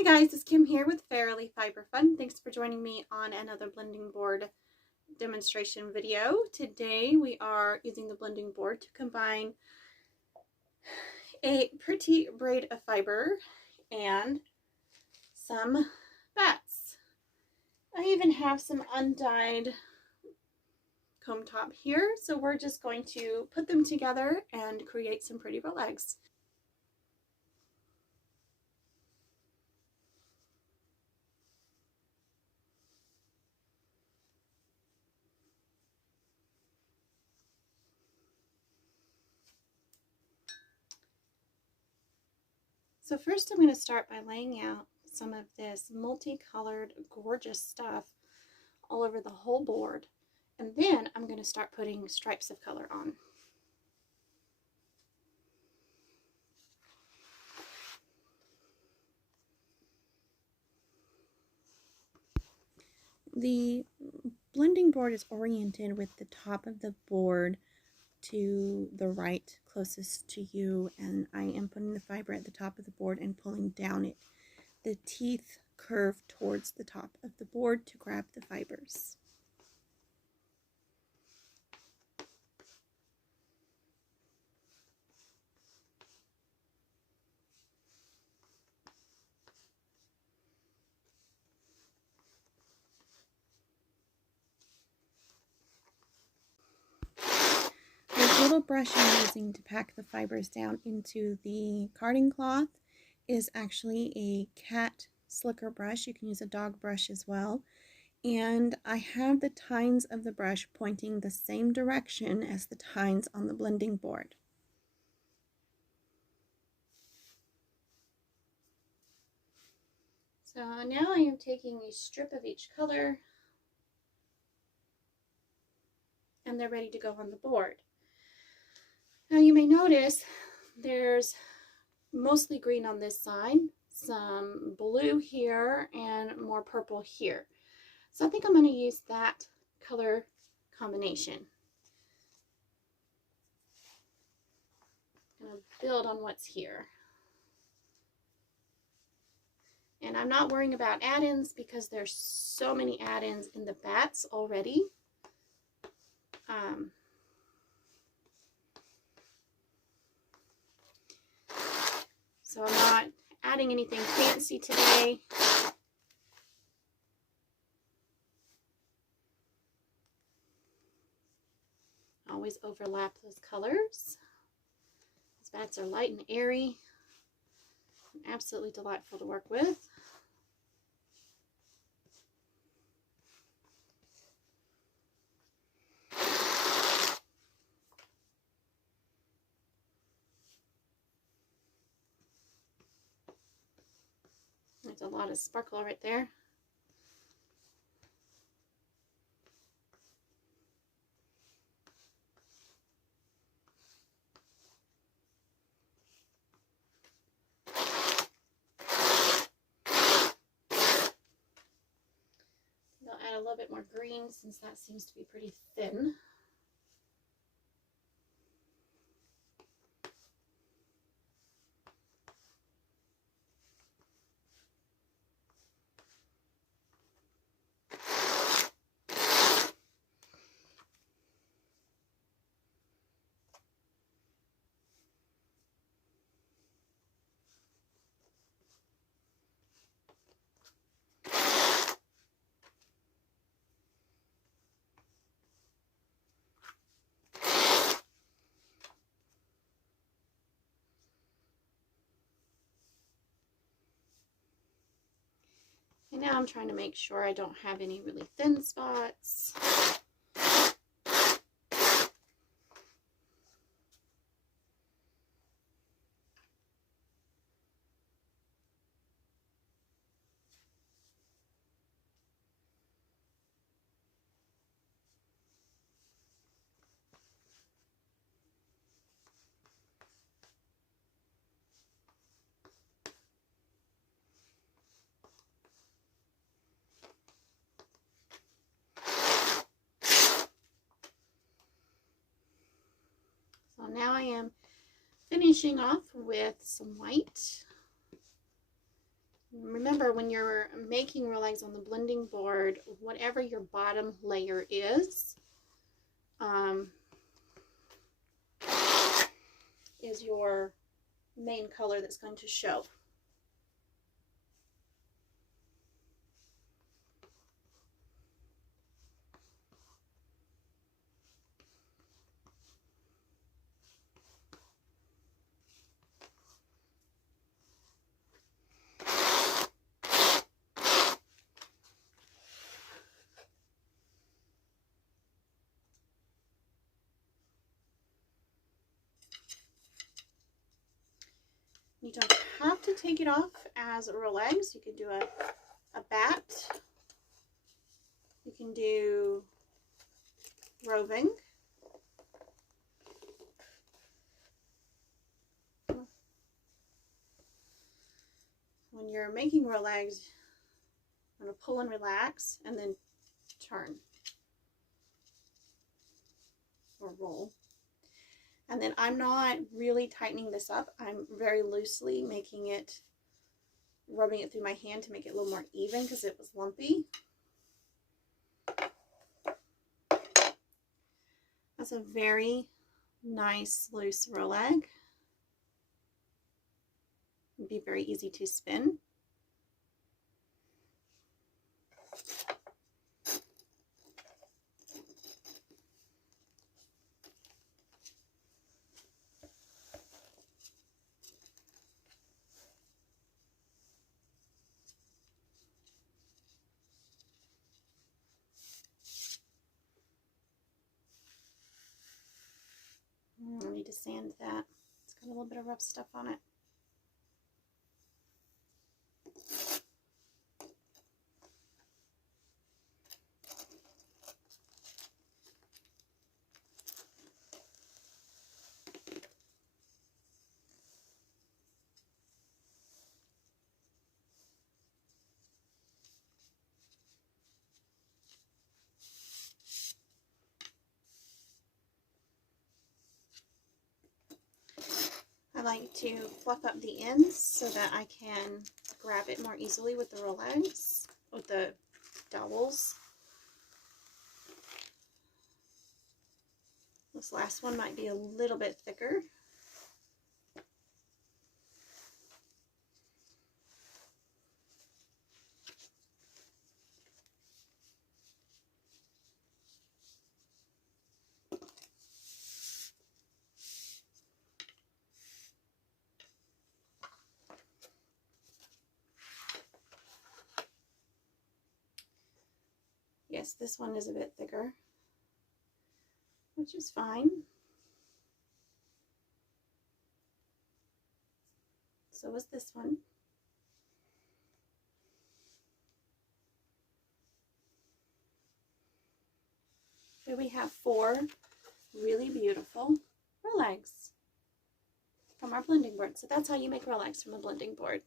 Hey guys, it's Kim here with Fairly Fiber Fun. Thanks for joining me on another blending board demonstration video. Today we are using the blending board to combine a pretty braid of fiber and some bats. I even have some undyed comb top here, so we're just going to put them together and create some pretty Rolags. So first I'm going to start by laying out some of this multicolored gorgeous stuff all over the whole board, and then I'm going to start putting stripes of color on. The blending board is oriented with the top of the board to the right closest to you, and I am putting the fiber at the top of the board and pulling down it. The teeth curve towards the top of the board to grab the fibers. The little brush I'm using to pack the fibers down into the carding cloth is actually a cat slicker brush. You can use a dog brush as well. And I have the tines of the brush pointing the same direction as the tines on the blending board. So now I am taking a strip of each color, and they're ready to go on the board. Now you may notice there's mostly green on this side, some blue here, and more purple here. So I think I'm going to use that color combination. I'm going to build on what's here. And I'm not worrying about add-ins because there's so many add-ins in the bats already. So I'm not adding anything fancy today. Always overlap those colors. These bats are light and airy. Absolutely delightful to work with. There's a lot of sparkle right there. I'll add a little bit more green since that seems to be pretty thin. And now I'm trying to make sure I don't have any really thin spots. So now I am finishing off with some white. Remember, remember when you're making Rolags on the blending board, whatever your bottom layer is your main color that's going to show. You don't have to take it off as Rolags. You can do a bat. You can do roving. When you're making Rolags, I'm going to pull and relax and then turn or roll. And then I'm not really tightening this up. I'm very loosely making it, rubbing it through my hand to make it a little more even because it was lumpy. That's a very nice loose Rolag. It'd be very easy to spin. I need to sand that. It's got a little bit of rough stuff on it. I like to fluff up the ends so that I can grab it more easily with the Rolags, with the dowels. This last one might be a little bit thicker. Yes, this one is a bit thicker, which is fine. So is this one. Here we have 4 really beautiful Rolags from our blending board. So that's how you make Rolags from a blending board.